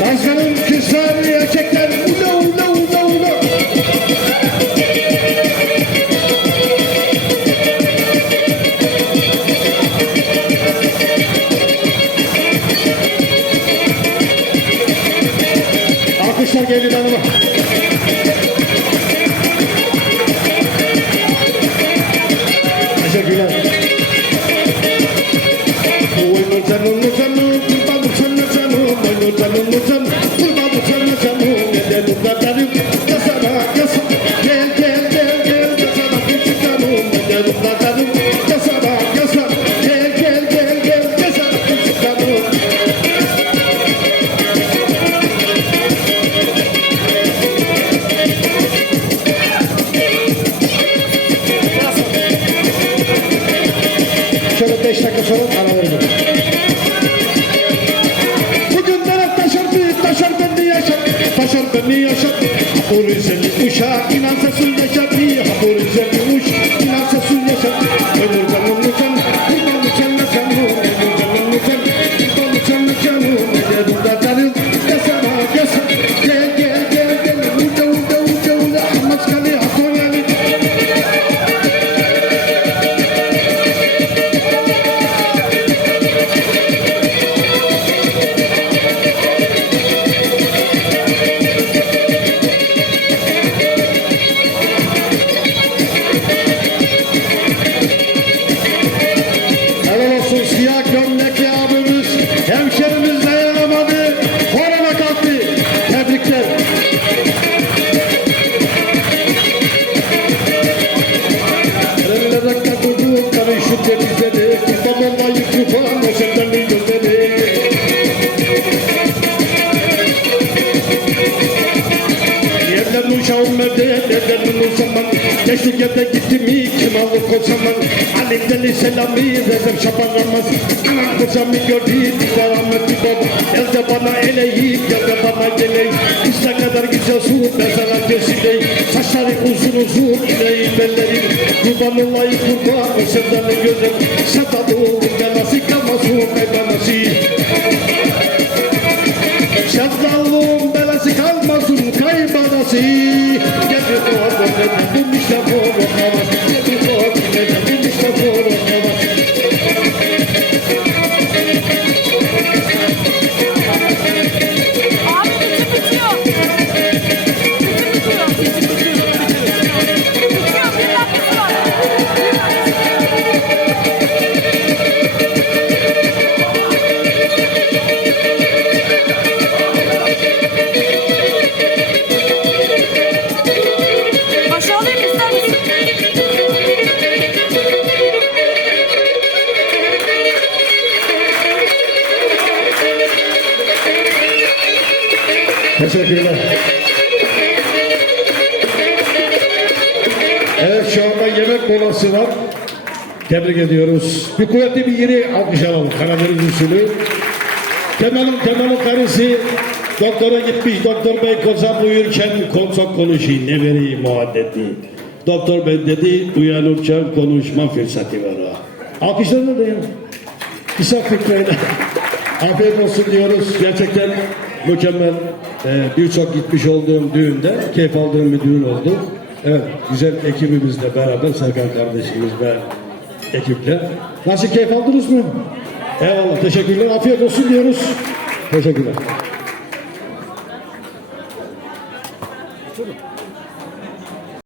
Başkanım kızlar erkekler ula ula ula ula. Alkışlar gelin hanıma. Beş dakika sonra ara فشد النية شد ورجل وشاكي نفسه Thank you. Nerede, nereden o zaman Geçtik yerde gitti mi, kim alır o zaman Ali Deli Selami, Rezep Şaban Ramaz Anam kocamı gördü, bir rahmetli baba Elde bana eleyip, elde bana geleyim İşte kadar güzel su, mezara kesileyim Saçları uzun uzun, ineğin belleri Kurban olayım kurban, o sevdanı gözüm Sevdalı belası Get your Teşekkürler. Evet şu anda yemek molası var. Tebrik ediyoruz. Bir kuvvetli bir yeri alkış alalım. Karadeniz usulü. Kemal'in Kemal'in karısı doktora gitmiş. Doktor bey koza buyurken çok konuşayım. Ne vereyim muhaddeti. Doktor bey dedi uyanırken konuşma fırsatı var. ha. Alkışlar nerede ya? Misafirlerine afiyet olsun diyoruz. Gerçekten mükemmel. Ee, Birçok gitmiş olduğum düğünde keyif aldığım bir düğün oldu. Evet, güzel ekibimizle beraber Serkan kardeşimiz ve ekiple. Nasıl keyif aldınız mı? Eyvallah, teşekkürler. Afiyet olsun diyoruz. Teşekkürler.